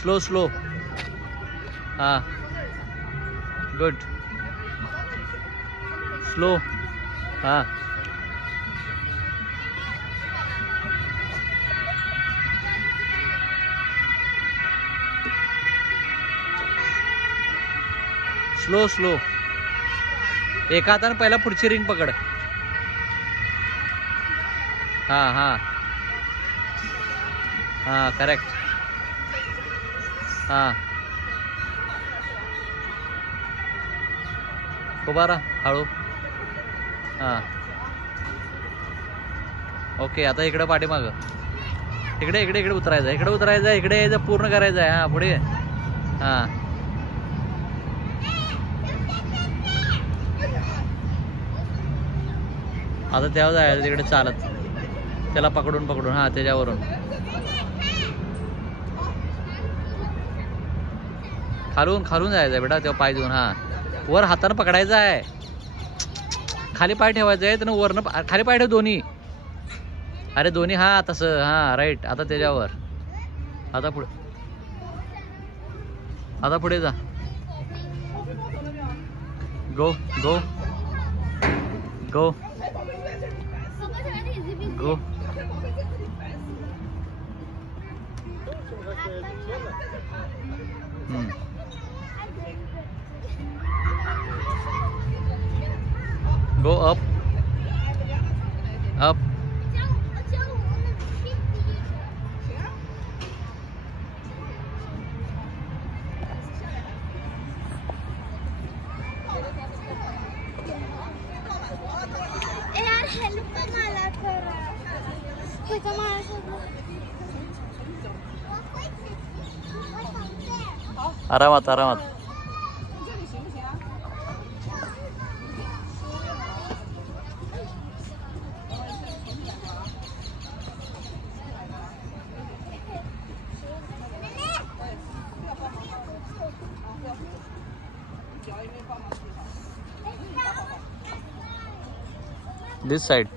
Slow slow. हा good. Slow. हा slow slow. एका हाताने पहिला पुढची रिंग पकड. हा हा हा करेक्ट. हा उभा राहा हळू. हा ओके. आता इकडे पाठीमाग. इकडे इकडे इकडे उतरायचं. इकडे उतरायचं. इकडे यायचं. पूर्ण करायचं आहे. हा पुढे. हा आता त्यावर जायचं तिकडे चालत. त्याला पकडून पकडून. हा त्याच्यावरून खालून खालून जायचं बेटा. तेव्हा पाय देऊन. हा वर हातानं पकडायचं आहे. खाली पाय ठेवायचं आहे. त्यानं वरनं खाली पाय ठेव दोन्ही. अरे दोन्ही. हा तसं. हा राईट. आता त्याच्यावर. आता पुढे. आता पुढे जा. Go go go go. Go up up. आरामात आरामात. This side.